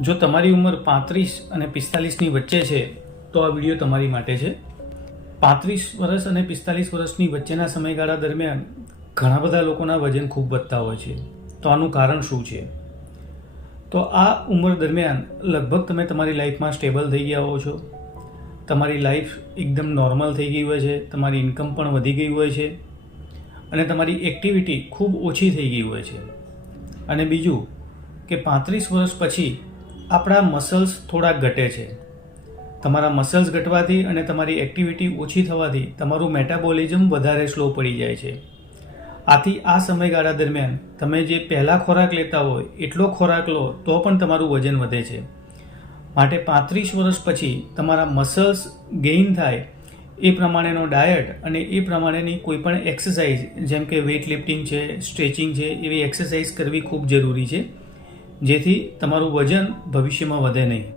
જો તમારી ઉંમર 35 અને 45ની વચ્ચે છે તો આ વિડીયો તમારી માટે છે. 35 વર્ષ અને 45 વર્ષની વચ્ચેના સમયગાળા દરમિયાન ઘણા બધા લોકોના વજન ખૂબ વધતા હોય છે. તો આનું કારણ શું છે? તો આ ઉંમર દરમિયાન લગભગ તમે તમારી લાઈફમાં સ્ટેબલ થઈ ગયા હો છો, તમારી લાઈફ એકદમ નોર્મલ થઈ ગઈ હોય છે, તમારી ઇન્કમ પણ વધી ગઈ હોય છે અને તમારી એક્ટિવિટી ખૂબ ઓછી થઈ ગઈ હોય છે. અને બીજું કે 35 વર્ષ પછી આપણા મસલ્સ થોડા ઘટે છે. તમારા મસલ્સ ઘટવાથી અને તમારી એક્ટિવિટી ઓછી થવાથી તમારું મેટાબોલિઝમ વધારે સ્લો પડી જાય છે. આથી આ સમયગાળા દરમિયાન તમે જે પહેલાં ખોરાક લેતા હોય એટલો ખોરાક લો તો પણ તમારું વજન વધે છે. માટે 35 વર્ષ પછી તમારા મસલ્સ ગેઇન થાય એ પ્રમાણેનો ડાયટ અને એ પ્રમાણેની કોઈ પણ એક્સરસાઇઝ જેમ કે વેઇટ લિફ્ટિંગ છે, સ્ટ્રેચિંગ છે, એવી એક્સરસાઇઝ કરવી ખૂબ જરૂરી છે, જેથી તમારું વજન ભવિષ્યમાં વધે નહીં.